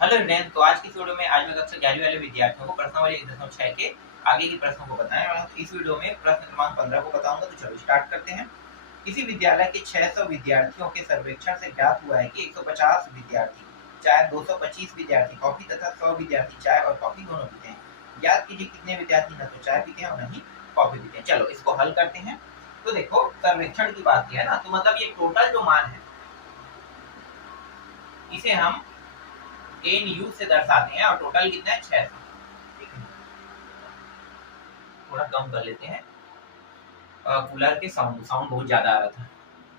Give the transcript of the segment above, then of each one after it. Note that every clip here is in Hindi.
हेलो फ्रेंड्स, तो आज की इस वीडियो में आज मैं कक्षा 11वीं वाले विद्यार्थियों को प्रश्नावली 1.6 के आगे के प्रश्नों को बताने वाला हूं। इस वीडियो में प्रश्न क्रमांक 15 को बताऊंगा। तो चलो स्टार्ट करते हैं। किसी विद्यालय के 600 विद्यार्थियों के सर्वेक्षण से ज्ञात हुआ है कि 150 विद्यार्थी चाय, 225 विद्यार्थी कॉफी तथा 100 विद्यार्थी चाय और कॉफी दोनों पीते हैं। ज्ञात कीजिए कितने विद्यार्थी न तो चाय पीते हैं और न ही कॉफी पीते हैं। चलो इसको हल करते हैं। तो देखो, सर्वेक्षण की बात की है ना, तो मतलब ये टोटल जो मान है इसे हम NU से दर्शाते हैं और टोटल कितना है 600। थोड़ा कम कर लेते हैं, कूलर के साउंड बहुत ज्यादा आ रहा था।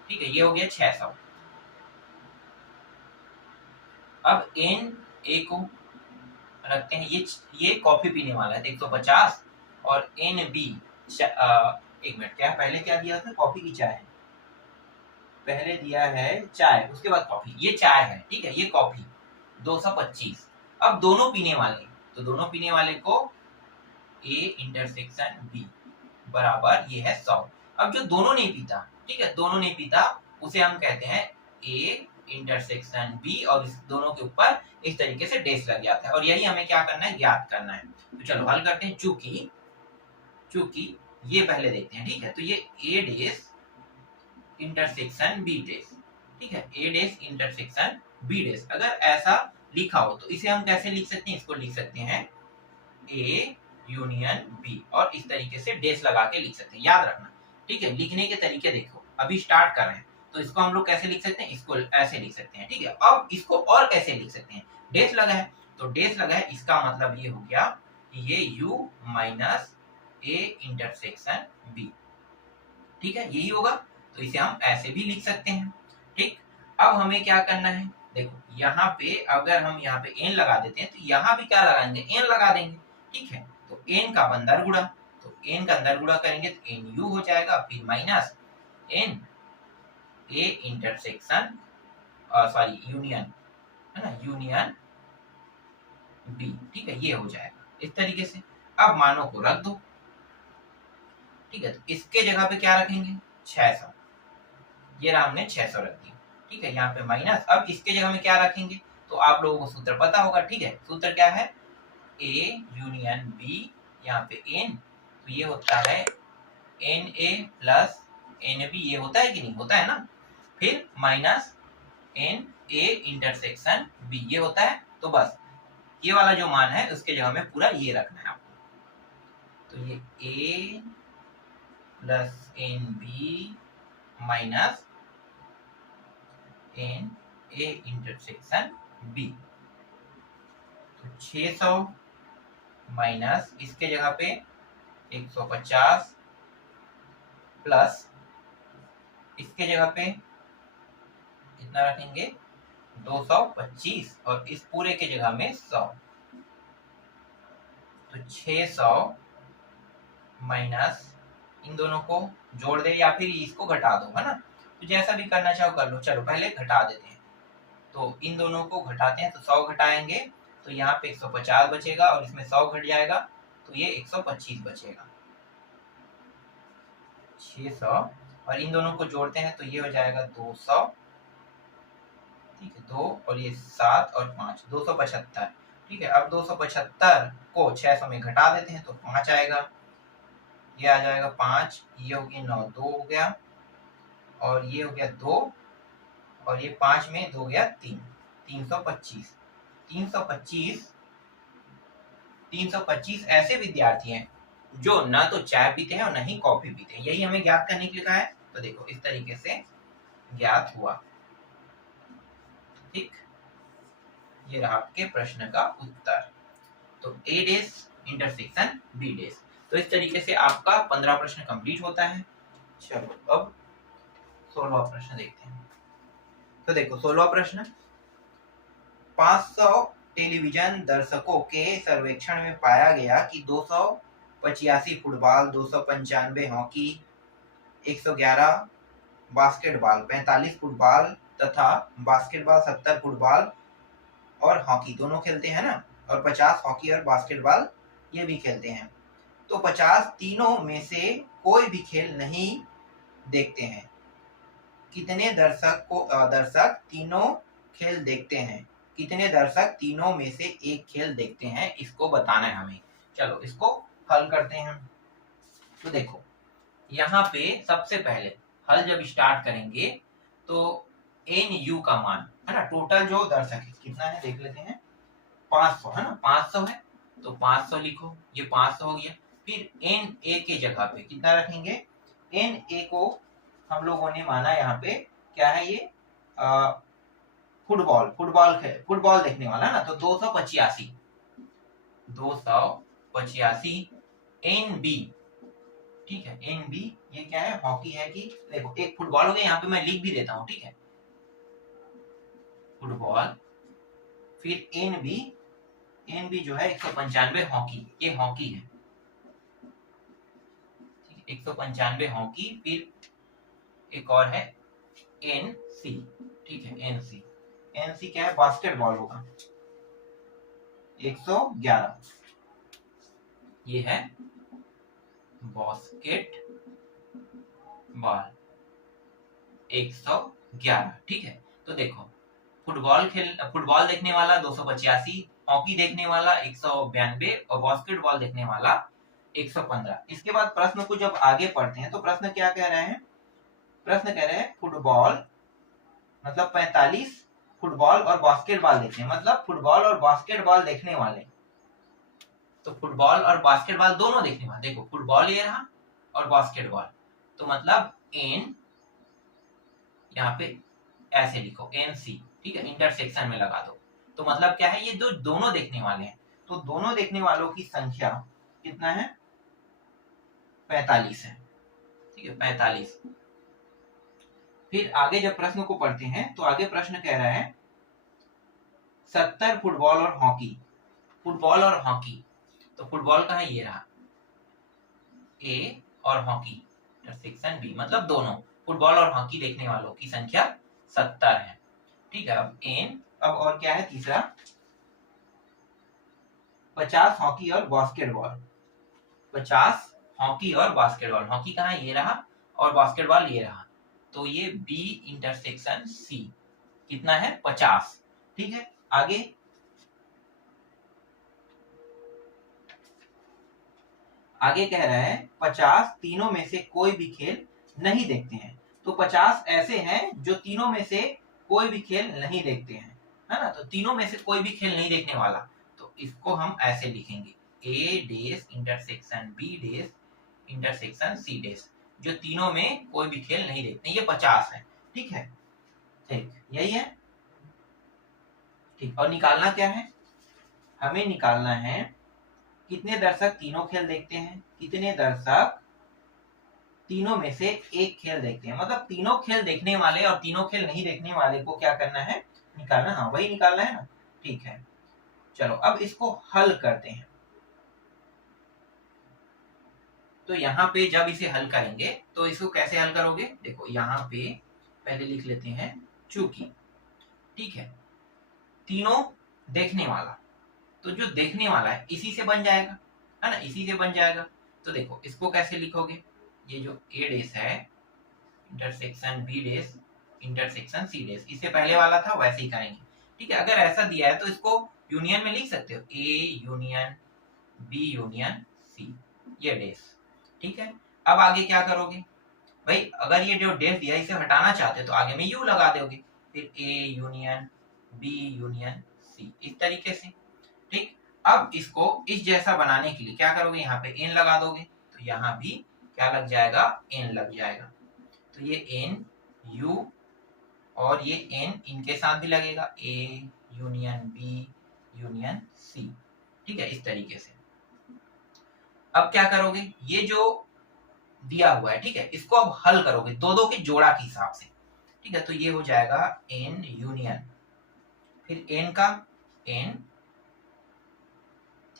ठीक है, ये हो गया 600। अब NA को रखते हैं, ये कॉफी पीने वाला है 150 और NB एक मिनट, क्या पहले क्या दिया था? कॉफी की चाय पहले दिया है, चाय उसके बाद कॉफी। ये चाय है, ठीक है, ये कॉफी 225। अब दोनों पीने वाले, तो दोनों पीने वाले को A इंटरसेक्शन B बराबर ये है 100। अब जो दोनों नहीं पीता, ठीक है, दोनों नहीं पीता, उसे हम कहते हैं A इंटरसेक्शन B और इस दोनों के ऊपर इस तरीके से डेश लग जाता है और यही हमें क्या करना है, ज्ञात करना है। तो चलो हल करते हैं। चूंकि ये पहले देखते हैं, ठीक है, तो ये A dash intersection B dash, ठीक है, A dash intersection B dash अगर ऐसा लिखा हो तो इसे हम कैसे लिख सकते हैं? इसको लिख सकते हैं A यूनियन B और इस तरीके से डेश लगा के लिख सकते हैं। याद रखना, ठीक है। लिखने के तरीके देखो, अभी स्टार्ट कर रहे हैं तो इसको हम लोग कैसे लिख सकते हैं? इसको ऐसे लिख सकते हैं, ठीक है। अब इसको और कैसे लिख सकते हैं? डेश लगा है तो डेश लगा है, इसका मतलब ये हो गया कि ये U minus A intersection B, ठीक है, यही होगा। तो इसे हम ऐसे भी लिख सकते हैं, ठीक। अब हमें क्या करना है? देखो यहाँ पे अगर हम यहाँ पे n लगा देते हैं तो यहाँ भी क्या लगाएंगे? n लगा देंगे, ठीक है। तो n का अंदर गुणा, तो n का अंदर गुणा करेंगे तो NU हो जाएगा, फिर minus n A intersection sorry union, है ना, यूनियन B, ठीक है, ये हो जाएगा इस तरीके से। अब मानों को रख दो, ठीक है। तो इसके जगह पे क्या रखेंगे? 600, ये रहा, हमने 600 रख दिया, ठीक है। यहाँ पे माइनस, अब इसके जगह में क्या रखेंगे? तो आप लोगों को सूत्र पता होगा, ठीक है। सूत्र क्या है? A यूनियन B, यहाँ पे n, तो ये होता है NA प्लस NB, ये होता है कि नहीं होता है ना। फिर माइनस NA इंटरसेक्शन B, ये होता है। तो बस ये वाला जो मान है उसके जगह में पूरा ये रखना है आपको। तो ये A plus NB minus NA intersection B, तो 600 माइनस इसके जगह पे 150 प्लस इसके जगह पे कितना रखेंगे? 225 और इस पूरे के जगह में 100, तो 600 माइनस इन दोनों को जोड़ दे या फिर इसको घटा दो, है ना। तो जैसा भी करना चाहो कर लो। चलो पहले घटा देते हैं, तो इन दोनों को घटाते हैं तो 100 घटाएंगे तो यहाँ पे 150 बचेगा और इसमें 100 घट जाएगा तो ये 125 बचेगा। 600 और इन दोनों को जोड़ते हैं तो ये हो जाएगा 200, ठीक है, 2 और ये 7 और 5, 275, ठीक है। अब 275 को 600 में घटा देते हैं तो 5 आएगा, ये आ जाएगा 5, ये हो गया 9, 2 हो गया और ये हो गया 2 और ये 5 में 2 गया 3, 325। 325 ऐसे विद्यार्थी हैं जो ना तो चाय पीते हैं और ना ही कॉफी पीते हैं। यही हमें ज्ञात करने के लिए कहा है। तो देखो इस तरीके से ज्ञात हुआ, ठीक। ये रहा आपके प्रश्न का उत्तर। तो A dash intersection B dash. तो इस तरीके से आपका 15 प्रश्न कंप्लीट होता है। चलो अब 16वां प्रश्न देखते हैं। तो देखो 16वां प्रश्न, 500 टेलीविजन दर्शकों के सर्वेक्षण में पाया गया कि 285 फुटबॉल, 295 हॉकी, 111 बास्केटबॉल, 45 फुटबॉल तथा बास्केटबॉल, 70 फुटबॉल और हॉकी दोनों खेलते हैं ना, और 50 हॉकी और बास्केटबॉल ये भी खेलते हैं। तो 50 तीनों में से कोई भी खेल नहीं देखते हैं। कितने दर्शक तीनों खेल देखते हैं? कितने दर्शक तीनों में से एक खेल देखते हैं, इसको बताना है हमें। चलो इसको हल करते हैं हम। तो देखो यहाँ पे सबसे पहले हल जब स्टार्ट करेंगे तो एन यू का मान है ना, टोटल जो दर्शक है कितना है देख लेते हैं, 500 है ना, 500 है तो 500 लिखो, ये 500 हो गया। फिर एन ए के जगह पे कितना रखेंगे, एन ए को हम लोगों ने माना यहाँ पे क्या है, ये फुटबॉल देखने वाला ना, तो 285 एन बी, ठीक है। एन बी ये क्या है, हॉकी है कि देखो एक फुटबॉल हो गया, यहाँ पे मैं लिख भी देता हूँ, ठीक है, फुटबॉल। फिर एन बी जो है 195 हॉकी, ये हॉकी है, 195 हॉकी। फिर एक और है एन सी, ठीक है, एन सी क्या है, बास्केटबॉल होगा 111, ये है बास्केट बॉल 111, ठीक है। तो देखो फुटबॉल देखने वाला 285, हॉकी देखने वाला 192 और बास्केटबॉल देखने वाला 115। इसके बाद प्रश्न को जब आगे पढ़ते हैं तो प्रश्न क्या कह रहे हैं, प्रश्न कह रहे हैं फुटबॉल मतलब 45 फुटबॉल और बास्केटबॉल देखते हैं, मतलब फुटबॉल और बास्केटबॉल देखने वाले, तो फुटबॉल और बास्केटबॉल दोनों देखने वाले, देखो फुटबॉल ये रहा और बास्केटबॉल, तो मतलब एन यहाँ पे ऐसे लिखो एन सी, ठीक है, इंटरसेक्शन में लगा दो, तो मतलब क्या है, ये दोनों देखने वाले हैं, तो दोनों देखने वालों की संख्या कितना है, 45 है, ठीक है, 45। फिर आगे जब प्रश्न को पढ़ते हैं तो आगे प्रश्न कह रहा है 70 फुटबॉल और हॉकी, फुटबॉल और हॉकी, तो फुटबॉल कहाँ ये रहा ए और हॉकी इंटरसेक्शन बी, मतलब दोनों फुटबॉल और हॉकी देखने वालों की संख्या 70 है, ठीक है। अब एन, अब और क्या है तीसरा, 50 हॉकी और बास्केटबॉल, 50 हॉकी और बास्केटबॉल, हॉकी कहाँ ये रहा और बास्केटबॉल ये रहा, तो ये बी इंटरसेक्शन सी कितना है 50, ठीक है। आगे कह रहा है 50 तीनों में से कोई भी खेल नहीं देखते हैं, तो 50 ऐसे हैं जो तीनों में से कोई भी खेल नहीं देखते हैं, है ना, तो तीनों में से कोई भी खेल नहीं देखने वाला, तो इसको हम ऐसे लिखेंगे A dash intersection B dash intersection C dash, जो तीनों में कोई भी खेल नहीं देखते, ये 50 है, ठीक है, ठीक, यही है, ठीक। और निकालना क्या है, हमें निकालना है कितने दर्शक तीनों खेल देखते हैं, कितने दर्शक तीनों में से एक खेल देखते हैं, मतलब तीनों खेल देखने वाले और तीनों खेल नहीं देखने वाले को क्या करना है, निकालना, हाँ वही निकालना है ना, ठीक है। चलो अब इसको हल करते हैं, तो यहाँ पे जब इसे हल करेंगे तो इसको कैसे हल करोगे, देखो यहाँ पे पहले लिख लेते हैं चूंकि, ठीक है, तीनों देखने वाला, तो जो देखने वाला है इसी से बन जाएगा, है ना, इसी से बन जाएगा, तो देखो इसको कैसे लिखोगे, ये जो ए डेस है intersection B dash intersection C dash, इससे पहले वाला था वैसे ही करेंगे, ठीक है। अगर ऐसा दिया है तो इसको यूनियन में लिख सकते हो, A union B union C, ये डेस, ठीक है। अब आगे क्या करोगे भाई, अगर ये जो डेस दिया इसे हटाना चाहते हो तो आगे में यू लगा दोगे, फिर A union B union C, इस तरीके से, ठीक। अब इसको इस जैसा बनाने के लिए क्या करोगे, यहाँ पे एन लगा दोगे, तो यहाँ भी क्या लग जाएगा, एन लग जाएगा, तो ये एन यू और ये एन इनके साथ भी लगेगा, A union B union C, ठीक है, इस तरीके से। अब क्या करोगे, ये जो दिया हुआ है, ठीक है, इसको अब हल करोगे दो दो के जोड़ा के हिसाब से, ठीक है, तो ये हो जाएगा एन यूनियन, फिर एन का एन,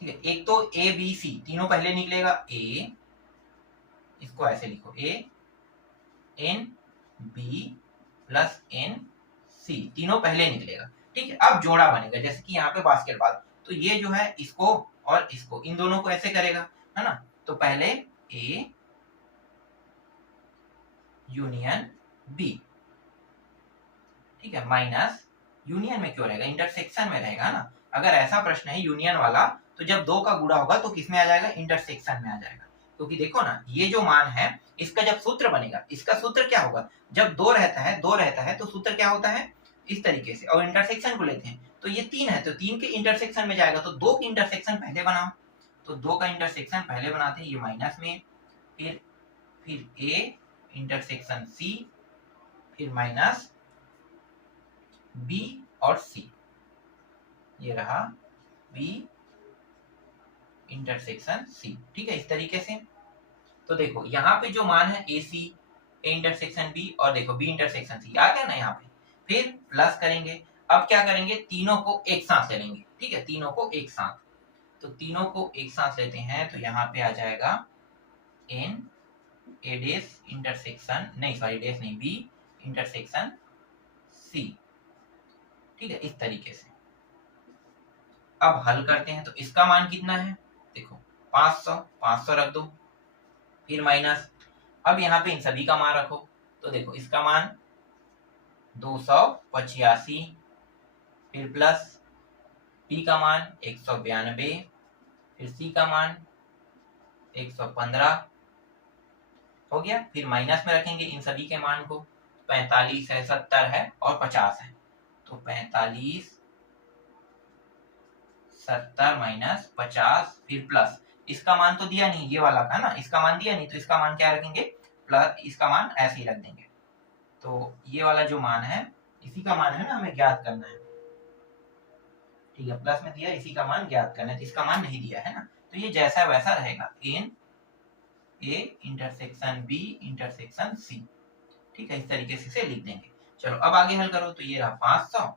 ठीक है, एक तो ए बी सी तीनों पहले निकलेगा, ए, इसको ऐसे लिखो A N B plus N C, तीनों पहले निकलेगा, ठीक है। अब जोड़ा बनेगा जैसे कि यहाँ पे बास्केटबॉल, तो ये जो है इसको और इसको, इन दोनों को ऐसे करेगा, है ना, तो पहले ए यूनियन बी, ठीक है, माइनस यूनियन में क्यों रहेगा, इंटरसेक्शन में रहेगा ना। अगर ऐसा प्रश्न है यूनियन वाला तो जब दो का गुणा होगा तो किस में आ जाएगा, इंटरसेक्शन में आ जाएगा। क्योंकि देखो ना ये जो मान है इसका जब सूत्र बनेगा, इसका सूत्र क्या होगा, जब दो रहता है तो सूत्र क्या होता है इस तरीके से, और इंटरसेक्शन को लेते हैं तो ये 3 है तो 3 के इंटरसेक्शन में जाएगा, तो 2 के इंटरसेक्शन पहले बनाओ, तो 2 का इंटरसेक्शन पहले बनाते हैं, ये माइनस में, फिर ए इंटरसेक्शन सी, फिर माइनस बी और सी, ये रहा बी इंटरसेक्शन सी। ठीक है, इस तरीके से। तो देखो यहाँ पे जो मान है ए सी, ए इंटरसेक्शन बी, और देखो बी इंटरसेक्शन सी आ गया ना यहाँ पे, फिर प्लस करेंगे। अब क्या करेंगे, तीनों को एक साथ ले लेंगे। ठीक है, तीनों को एक साथ, तो तीनों को एक साथ लेते हैं तो यहाँ पे आ जाएगा एन ए डेस इंटरसेक्शन, नहीं सॉरी डेस नहीं, बी इंटरसेक्शन सी। ठीक है, इस तरीके से। अब हल करते हैं तो इसका मान कितना है, देखो 500 रख दो, फिर माइनस, अब यहाँ पे इन सभी का मान रखो, तो देखो इसका मान 285, फिर प्लस पी का मान 192, फिर सी का मान 115 हो गया, फिर माइनस में रखेंगे इन सभी के मान को, 45 है, 70 है और 50 है, तो 45 70 माइनस 50, फिर प्लस इसका मान तो दिया नहीं, ये वाला का ना, इसका मान दिया नहीं तो इसका मान क्या रखेंगे, प्लस इसका मान ऐसे ही रख देंगे। तो ये वाला जो मान है इसी का मान है ना, हमें ज्ञात करना है। ठीक है, प्लस में दिया, इसी का मान ज्ञात करना है, तो इसका मान नहीं दिया है ना, तो ये जैसा वैसा रहेगा, N A intersection B intersection C. ठीक है, इस तरीके से लिख देंगे। चलो अब आगे हल करो, तो ये रहा 500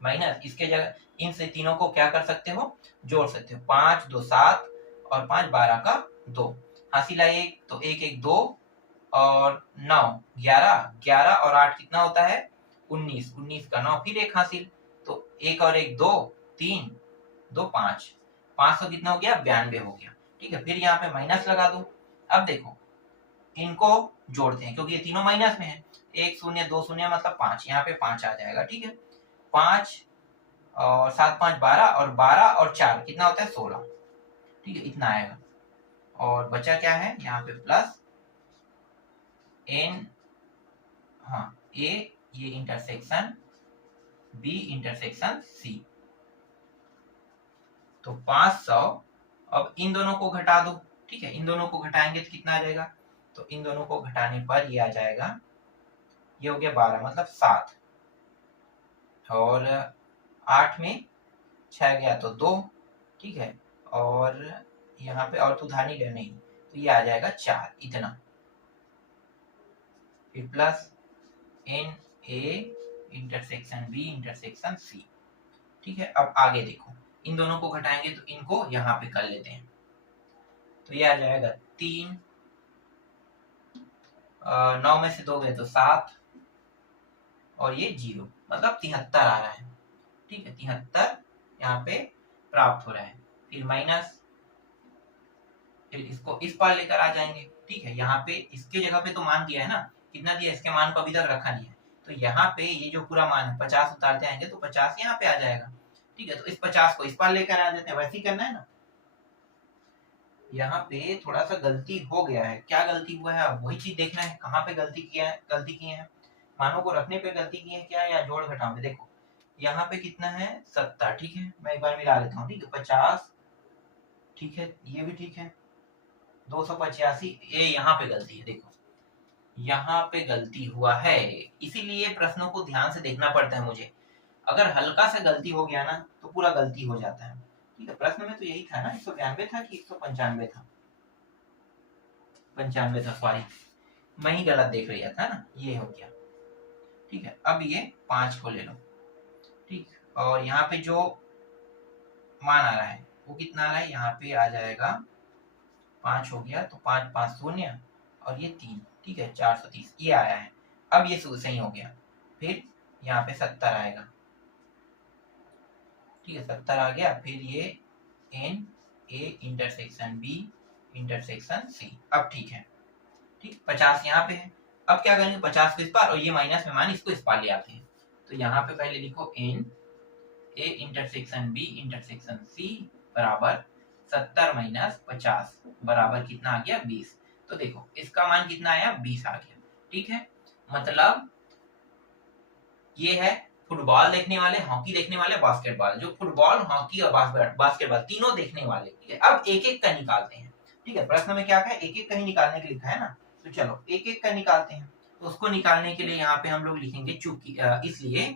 माइनस, इसके जगह इन से तीनों को क्या कर सकते हो, जोड़ सकते हो, 5 2 7 और 5 12 का 2, हासिल 1, तो 1 1 2 और 9 11, 11 और 8 कितना होता है 19, 19 का 9, फिर एक हासिल, तो 1 और 1 2 3 2 5, 500 कितना हो गया 92 हो गया। ठीक है, फिर यहाँ पे माइनस लगा दो। अब देखो इनको जोड़ते हैं क्योंकि ये तीनों माइनस में है, 1 0 2 0 मतलब 5, यहाँ पे 5 आ जाएगा। ठीक है, 5 और 7 5 12 और 12 और 4 कितना होता है 16। ठीक है, इतना आएगा, और बचा क्या है यहाँ पे प्लस एन, हाँ ए ये इंटरसेक्शन बी इंटरसेक्शन सी, तो 500। अब इन दोनों को घटा दो। ठीक है, इन दोनों को घटाएंगे तो कितना आ जाएगा, तो इन दोनों को घटाने पर ये आ जाएगा, ये हो गया 12 मतलब 7, और 8 में 6 गया तो 2। ठीक है, और यहाँ पे और तो उधार नहीं नहीं, तो ये आ जाएगा 4 इतना, फिर plus N A intersection B intersection C. ठीक है, अब आगे देखो इन दोनों को घटाएंगे तो इनको यहाँ पे कर लेते हैं, तो ये आ जाएगा 3, 9 में से 2 गए तो 7 और ये 0 मतलब 73 आ रहा है। ठीक है, 73 यहाँ पे प्राप्त हो रहा है, फिर माइनस, फिर इसको इस पार लेकर आ जाएंगे। ठीक है, यहाँ पे इसके जगह पे तो मान दिया है ना, कितना दिया, इसके मान को अभी तक रखा नहीं है, तो यहाँ पे ये जो पूरा मान है 50 उतारते आएंगे तो 50 यहाँ पे आ जाएगा। ठीक है, तो इस 50 को इस पार लेकर आ जाते हैं, वैसे ही करना है ना। यहाँ पे थोड़ा सा गलती हो गया है, क्या गलती हुआ है अब वही चीज देखना है, कहाँ पे गलती किए हैं, मानों को रखने पे गलती की है क्या, या जोड़ घटाव में। देखो यहाँ पे कितना है 70। ठीक है, मैं एक बार मिला लेता हूँ। ठीक है, 50, ठीक है ये भी ठीक है, 285, ये यहाँ पे गलती है, देखो यहाँ पे गलती हुआ है, इसीलिए प्रश्नों को ध्यान से देखना पड़ता है मुझे। अगर हल्का सा गलती हो गया ना तो पूरा गलती हो जाता है। ठीक है, प्रश्न में तो यही था ना, 192 था कि 195 था, 95 था, सॉरी मैं ही गलत देख रहा था ना, ये हो गया। ठीक है, अब ये 5 को ले लो। ठीक, और यहाँ पे जो मान आ रहा है वो कितना आ रहा है, यहाँ पे आ जाएगा 5 हो गया, तो 5 5 शून्य और ये 3। ठीक है, 430 ये आया है। अब ये सही हो गया, फिर यहाँ पे 70 आएगा। ठीक है, 70 आ गया, फिर ये N A intersection B intersection C. अब ठीक है, ठीक 50 यहाँ पे है। अब क्या करेंगे, 50 को इस पार और ये माइनस में मान इसको इस पार ले आते हैं, तो यहाँ पे पहले लिखो N A intersection B intersection C बराबर 70 माइनस 50 बराबर कितना आ गया 20। तो देखो इसका मान कितना आया 20 आ गया। ठीक है, मतलब ये है फुटबॉल देखने वाले, हॉकी देखने वाले, बास्केटबॉल, जो फुटबॉल, हॉकी और बास्केटबॉल तीनों देखने वाले। ठीक है, अब एक एक का निकालते हैं। ठीक है, प्रश्न में क्या है, एक एक का ही निकालने के लिखा है ना, तो चलो एक एक का निकालते हैं। तो उसको निकालने के लिए यहाँ पे हम लोग लिखेंगे चूंकि इसलिए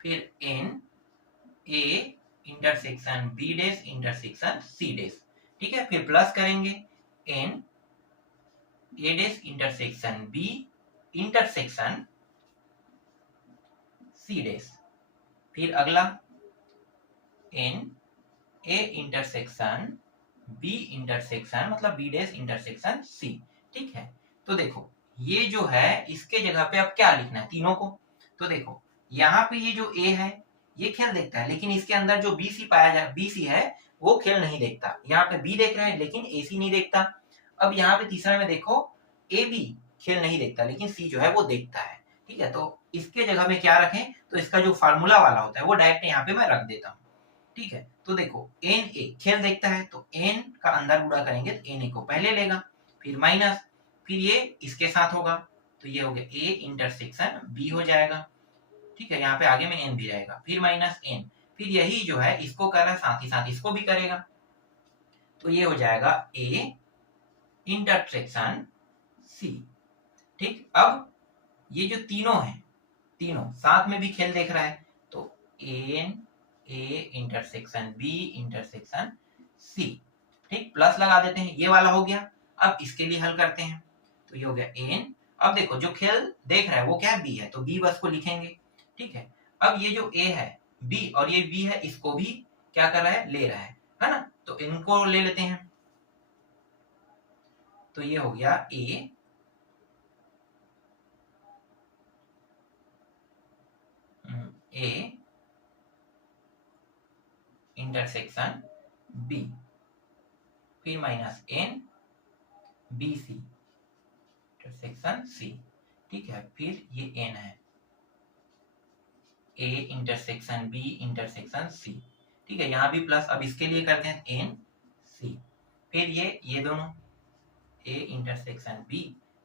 फिर N A intersection B dash intersection C dash. ठीक है, फिर प्लस करेंगे N A dash intersection B intersection C dash. फिर अगला N A intersection B intersection मतलब बी डेश इंटरसेक्शन सी। ठीक है, तो देखो ये जो है इसके जगह पे अब क्या लिखना है तीनों को। तो देखो यहाँ पे ये जो ए है ये खेल देखता है, लेकिन इसके अंदर जो बी सी पाया जाए, बी सी है वो खेल नहीं देखता। यहाँ पे बी देख रहा है लेकिन ए सी नहीं देखता। अब यहाँ पे तीसरा में देखो ए बी खेल नहीं देखता लेकिन सी जो है वो देखता है। ठीक है, तो इसके जगह में क्या रखें, तो इसका जो फार्मूला वाला होता है वो डायरेक्ट यहाँ पे मैं रख देता हूँ। ठीक है, तो देखो एन ए खेल देखता है तो एन का अंदर गुणा करेंगे तो एन ए को पहले लेगा, फिर माइनस, फिर ये इसके साथ होगा तो ये हो गया ए इंटरसेक्शन बी हो जाएगा। ठीक है, यहाँ पे आगे में एन भी रहेगा, फिर माइनस एन, फिर यही जो है इसको कर रहा है साथ ही साथ इसको भी करेगा, तो ये हो जाएगा ए इंटरसेक्शन सी। ठीक, अब ये जो तीनों हैं तीनों साथ में भी खेल देख रहा है तो N A intersection B intersection C. ठीक, प्लस लगा देते हैं, ये वाला हो गया। अब इसके लिए हल करते हैं तो ये हो गया एन। अब देखो जो खेल देख रहा है वो क्या है, बी है, तो बी बस को लिखेंगे। ठीक है, अब ये जो ए है बी और ये बी है इसको भी क्या कर रहा है, ले रहा है ना, तो इनको ले लेते हैं। तो ये हो गया ए इंटरसेक्शन बी, फिर minus N B C intersection C. ठीक है, फिर ये एन है A intersection B intersection C. ठीक है, यहाँ भी प्लस, अब इसके लिए करते हैं एन सी, फिर ये दोनों ए इंटरसेक्शन बी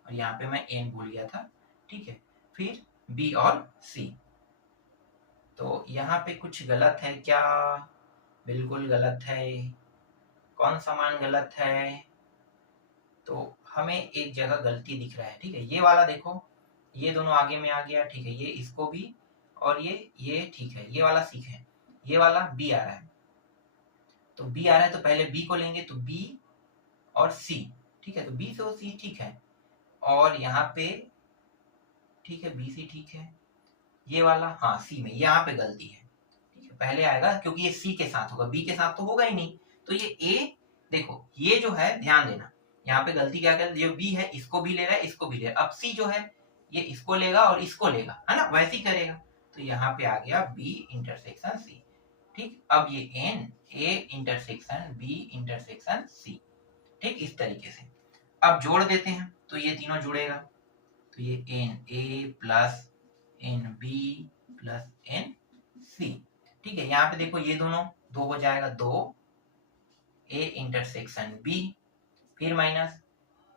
और यहाँ पे मैं एन भूल गया था। ठीक है, फिर बी और सी। तो यहाँ पे कुछ गलत है क्या, बिल्कुल गलत है। कौन सा मान गलत है, तो हमें एक जगह गलती दिख रहा है। ठीक है, ये वाला देखो ये दोनों आगे में आ गया। ठीक है, ये इसको भी और ये ठीक है, ये वाला सीख है, ये वाला बी आ रहा है, तो बी आ रहा है तो पहले बी को लेंगे तो बी और सी। ठीक है, तो बी से सी ठीक है, और यहाँ पे ठीक है बी सी ठीक है, ये वाला हाँ सी में यहाँ पे गलती है। ठीक है, पहले आएगा क्योंकि ये सी के साथ होगा, बी के साथ तो होगा ही नहीं। तो ये ए देखो ये जो है ध्यान देना, यहाँ पे गलती क्या कर, जो बी है इसको भी ले रहा है इसको भी ले रहा है। अब सी जो है ये इसको लेगा और इसको लेगा, है ना, वैसे ही करेगा। तो यहाँ पे आ गया बी इंटरसेक्शन सी। ठीक, अब ये N A intersection B intersection C. ठीक, इस तरीके से अब जोड़ देते हैं तो ये तीनों जुड़ेगा, तो ये N A plus N B plus N C. ठीक है, यहाँ पे देखो ये दोनों दो हो जाएगा, दो ए इंटरसेक्शन बी, फिर माइनस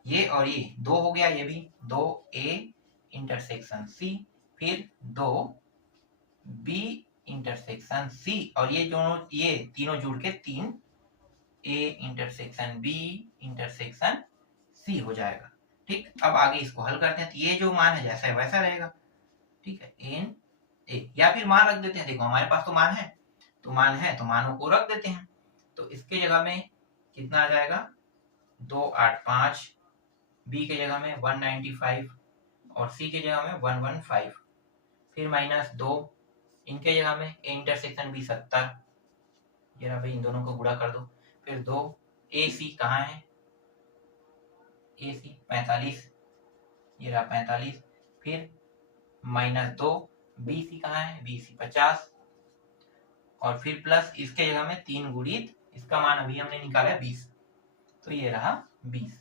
ये और ये दो हो गया, ये भी दो ए इंटरसेक्शन सी, फिर दो बी इंटरसेक्शन सी, और ये दोनों ये तीनों जुड़ के तीन A intersection B intersection C हो जाएगा। ठीक, अब आगे इसको हल करते हैं तो ये जो मान है जैसा है वैसा रहेगा। ठीक है, एन ए, या फिर मान रख देते हैं, देखो हमारे पास तो मान है तो मानों को रख देते हैं। तो इसके जगह में कितना आ जाएगा 285, बी के जगह में 195 और सी के जगह में 115, फिर माइनस 2, इनके जगह में ए इंटरसेक्शन बी 70, ये रहा भाई, इन दोनों को गुणा कर दो, फिर 2 ए सी कहाँ है, ए सी 45, ये रहा 45, फिर माइनस 2 बी सी कहाँ है, बी सी 50, और फिर प्लस इसके जगह में 3 गुणित इसका मान अभी हमने निकाला है 20, तो ये रहा 20।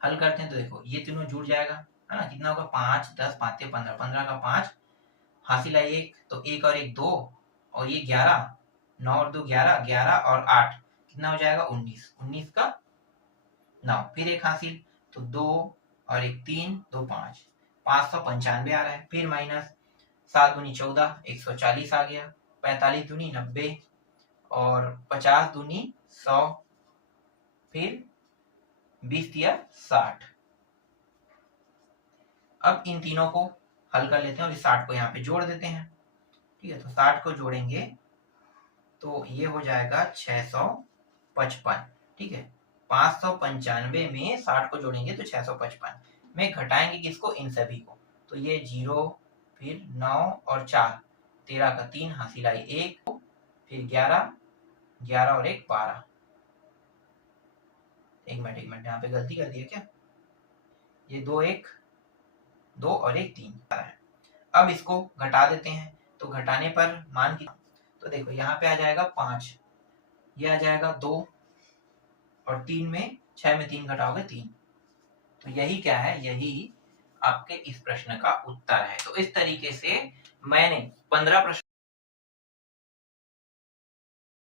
हल करते हैं तो देखो ये तीनों जुड़ जाएगा, है ना, कितना होगा 5 10 5 15, 15 का 5, हासिल है 1, तो 1 और 1 2, और ये 11, 9 और 2 11, 11 और 8 कितना हो जाएगा 19, 19 का 9, फिर एक हासिल, तो 2 और 1 3, 2 5, 595 आ रहा है। फिर माइनस 7 दूनी 14, 140 आ गया, 45 दूनी 90, और 50 दूनी 100, फिर 20 दिया 60। अब इन तीनों को हल कर लेते हैं और इस 60 को यहाँ पे जोड़ देते हैं। ठीक है, तो 60 को जोड़ेंगे तो ये हो जाएगा 655। ठीक है, 595 में 60 को जोड़ेंगे तो 655 में घटाएंगे किसको, इन सभी को, तो ये 0, फिर 9 और 4, 13 का 3, हासिल आई 1, फिर 11, 11 और 1 12। एक मिनट यहाँ पे गलती कर दी है क्या, ये 2 1 2 और 1 3 है। अब इसको घटा देते हैं, तो घटाने पर मान की, तो देखो यहाँ पे आ जाएगा 5, ये आ जाएगा 2, और 3 में 6 में 3 घटाओगे 3, तो यही क्या है, यही आपके इस प्रश्न का उत्तर है। तो इस तरीके से मैंने 15 प्रश्न